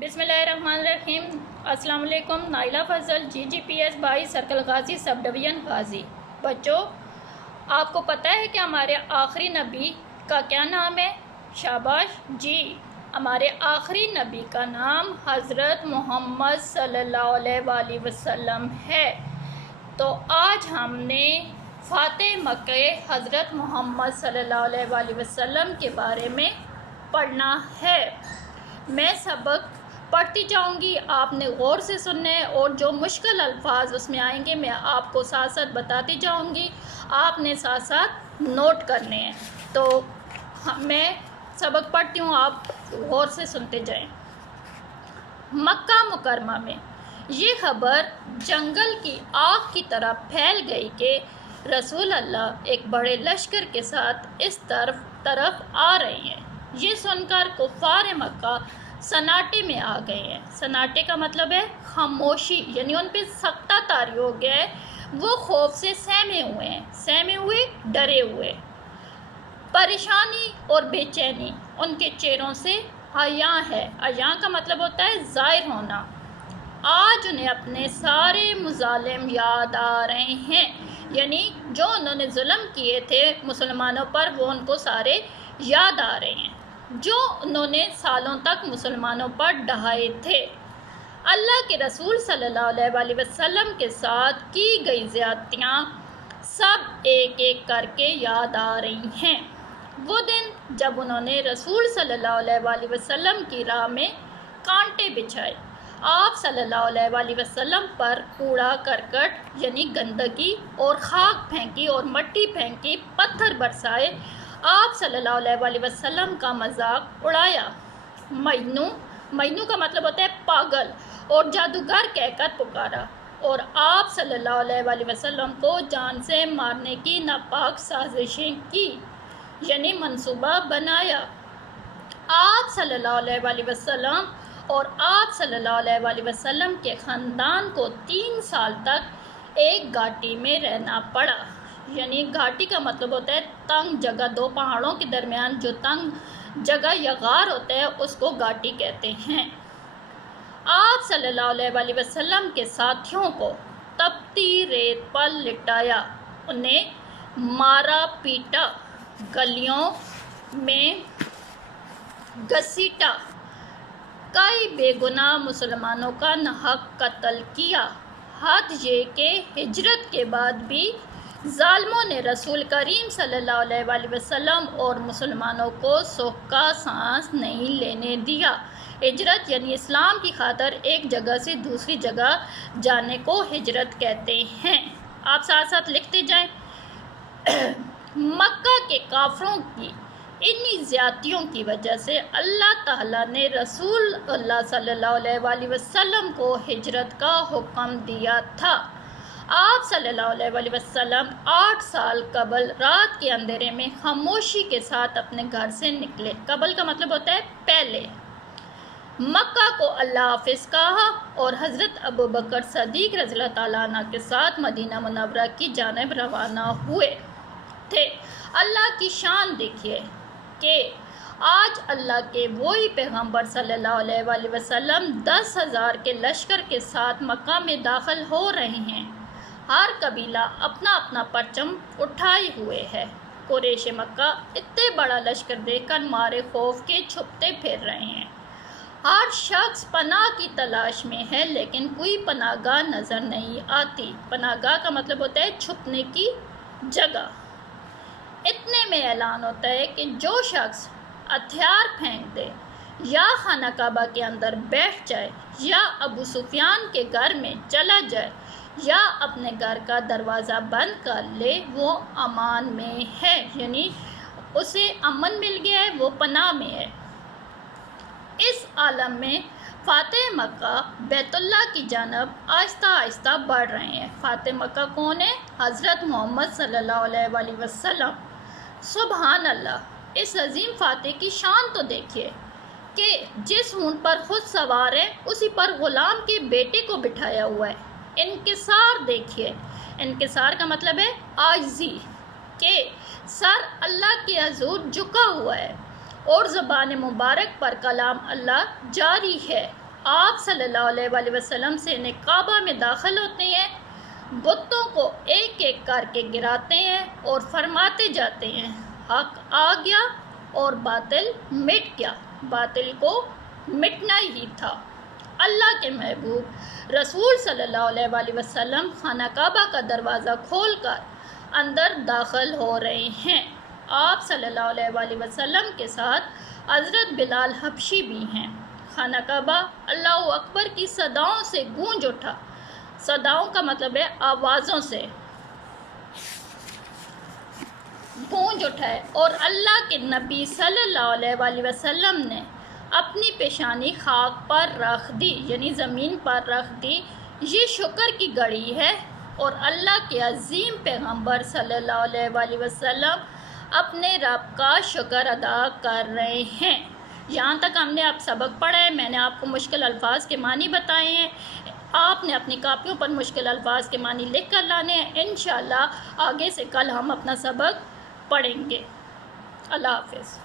بسم اللہ الرحمن الرحیم۔ السلام علیکم۔ نائلہ فضل GGPS 22 سرکل غازی سب ڈویژن غازی۔ بچوں، آپ کو پتہ ہے کہ ہمارے آخری نبی کا کیا نام ہے؟ شاباش جی، ہمارے آخری نبی کا نام حضرت محمد صلی اللہ علیہ وآلہ وسلم ہے۔ تو آج ہم نے فاتح مکہ حضرت محمد صلی اللہ علیہ وآلہ وسلم کے بارے میں پڑھنا ہے۔ میں سبق پڑھتی جاؤں گی، آپ نے غور سے سننا ہے، اور جو مشکل الفاظ اس میں آئیں گے میں آپ کو ساتھ ساتھ بتاتی جاؤں گی، آپ نے ساتھ ساتھ نوٹ کرنے ہیں۔ تو میں سبق پڑھتی ہوں، آپ غور سے سنتے جائیں۔ مکہ مکرمہ میں یہ خبر جنگل کی آگ کی طرح پھیل گئی کہ رسول اللہ ایک بڑے لشکر کے ساتھ اس طرف آ رہے ہیں۔ یہ سن کر کفار مکہ سناٹے میں آ گئے ہیں۔ سناٹے کا مطلب ہے خاموشی، یعنی ان پہ سکتہ طاری ہو گیا ہے، وہ خوف سے سہمے ہوئے ڈرے ہوئے۔ پریشانی اور بے چینی ان کے چہروں سے عیاں ہے۔ عیاں کا مطلب ہوتا ہے ظاہر ہونا۔ آج انہیں اپنے سارے مظالم یاد آ رہے ہیں، یعنی جو انہوں نے ظلم کیے تھے مسلمانوں پر وہ ان کو سارے یاد آ رہے ہیں، جو انہوں نے سالوں تک مسلمانوں پر ڈھائے تھے۔ اللہ کے رسول صلی اللہ علیہ وآلہ وسلم کے ساتھ کی گئی زیادتیاں سب ایک ایک کر کے یاد آ رہی ہیں۔ وہ دن جب انہوں نے رسول صلی اللہ علیہ وآلہ وسلم کی راہ میں کانٹے بچھائے، آپ صلی اللہ علیہ وآلہ وسلم پر کوڑا کرکٹ یعنی گندگی اور خاک پھینکی اور مٹی پھینکی، پتھر برسائے، آپ صلی اللہ علیہ وآلہ وسلم کا مذاق اڑایا، مجنوں کا مطلب ہوتا ہے پاگل، اور جادوگر کہہ کر پکارا، اور آپ صلی اللہ علیہ وآلہ وسلم کو جان سے مارنے کی ناپاک سازشیں کی، یعنی منصوبہ بنایا۔ آپ صلی اللہ علیہ وآلہ وسلم اور آپ صلی اللہ علیہ وآلہ وسلم کے خاندان کو 3 سال تک ایک گھاٹی میں رہنا پڑا، یعنی گھاٹی کا مطلب ہوتا ہے تنگ جگہ، 2 پہاڑوں کے درمیان جو تنگ جگہ یا غار ہوتا ہے اس کو گھاٹی کہتے ہیں۔ آپ صلی اللہ علیہ وآلہ وسلم کے ساتھیوں کو تپتی ریت پر لٹایا، انہیں مارا پیٹا، گلیوں میں گھسیٹا، کئی بے گناہ مسلمانوں کا ناحق قتل کیا۔ حد یہ کہ ہجرت کے بعد بھی ظالموں نے رسول کریم صلی اللہ علیہ وآلہ وسلم اور مسلمانوں کو سکھ کا سانس نہیں لینے دیا۔ ہجرت یعنی اسلام کی خاطر ایک جگہ سے دوسری جگہ جانے کو ہجرت کہتے ہیں۔ آپ ساتھ ساتھ لکھتے جائیں۔ مکہ کے کافروں کی انہی زیادتیوں کی وجہ سے اللہ تعالیٰ نے رسول اللہ صلی اللہ علیہ وآلہ وسلم کو ہجرت کا حکم دیا تھا۔ آپ صلی اللہ علیہ وآلہ وسلم 8 سال قبل رات کے اندھیرے میں خاموشی کے ساتھ اپنے گھر سے نکلے۔ قبل کا مطلب ہوتا ہے پہلے۔ مکہ کو اللہ حافظ کہا اور حضرت ابوبکر صدیق رضی اللہ تعالیٰ عنہ کے ساتھ مدینہ منورہ کی جانب روانہ ہوئے تھے۔ اللہ کی شان دیکھیے کہ آج اللہ کے وہی پیغمبر صلی اللہ علیہ وآلہ وسلم 10,000 کے لشکر کے ساتھ مکہ میں داخل ہو رہے ہیں۔ ہر قبیلہ اپنا اپنا پرچم اٹھائے ہوئے ہے۔ قریش مکہ اتنے بڑا لشکر دیکھ کر مارے خوف کے چھپتے پھر رہے ہیں۔ ہر شخص پناہ کی تلاش میں ہے لیکن کوئی پناہ گاہ نظر نہیں آتی۔ پناہ گاہ کا مطلب ہوتا ہے چھپنے کی جگہ۔ اتنے میں اعلان ہوتا ہے کہ جو شخص ہتھیار پھینک دے یا خانہ کعبہ کے اندر بیٹھ جائے یا ابو سفیان کے گھر میں چلا جائے یا اپنے گھر کا دروازہ بند کر لے وہ امان میں ہے، یعنی اسے امن مل گیا ہے، وہ پناہ میں ہے۔ اس عالم میں فاتح مکہ بیت اللہ کی جانب آہستہ آہستہ بڑھ رہے ہیں۔ فاتح مکہ کون ہے؟ حضرت محمد صلی اللہ علیہ وآلہ وسلم۔ سبحان اللہ، اس عظیم فاتح کی شان تو دیکھیے کہ جس اونٹ پر خود سوار ہے اسی پر غلام کے بیٹے کو بٹھایا ہوا ہے۔ انکسار دیکھیے، انکسار کا مطلب ہے عاجزی، کہ سر اللہ کے حضور جھکا ہوا ہے اور زبان مبارک پر کلام اللہ جاری ہے۔ آپ صلی اللہ علیہ وآلہ وسلم سے کعبہ میں داخل ہوتے ہیں، بتوں کو ایک ایک کر کے گراتے ہیں اور فرماتے جاتے ہیں حق آ گیا اور باطل مٹ گیا، باطل کو مٹنا ہی تھا۔ اللہ کے محبوب رسول صلی اللہ علیہ وآلہ وسلم خانہ کعبہ کا دروازہ کھول کر اندر داخل ہو رہے ہیں۔ آپ صلی اللہ علیہ وآلہ وسلم کے ساتھ حضرت بلال حبشی بھی ہیں۔ خانہ کعبہ اللہ اکبر کی صداؤں سے گونج اٹھا۔ صداؤں کا مطلب ہے آوازوں سے گونج اٹھا ہے، اور اللہ کے نبی صلی اللہ علیہ وآلہ وسلم نے اپنی پیشانی خاک پر رکھ دی، یعنی زمین پر رکھ دی۔ یہ شکر کی گھڑی ہے اور اللہ کے عظیم پیغمبر صلی اللہ علیہ وآلہ وسلم اپنے رب کا شکر ادا کر رہے ہیں۔ یہاں تک ہم نے اب سبق پڑھا ہے۔ میں نے آپ کو مشکل الفاظ کے معنی بتائے ہیں، آپ نے اپنی کاپیوں پر مشکل الفاظ کے معنی لکھ کر لانے ہیں۔ انشاءاللہ آگے سے کل ہم اپنا سبق پڑھیں گے۔ اللہ حافظ۔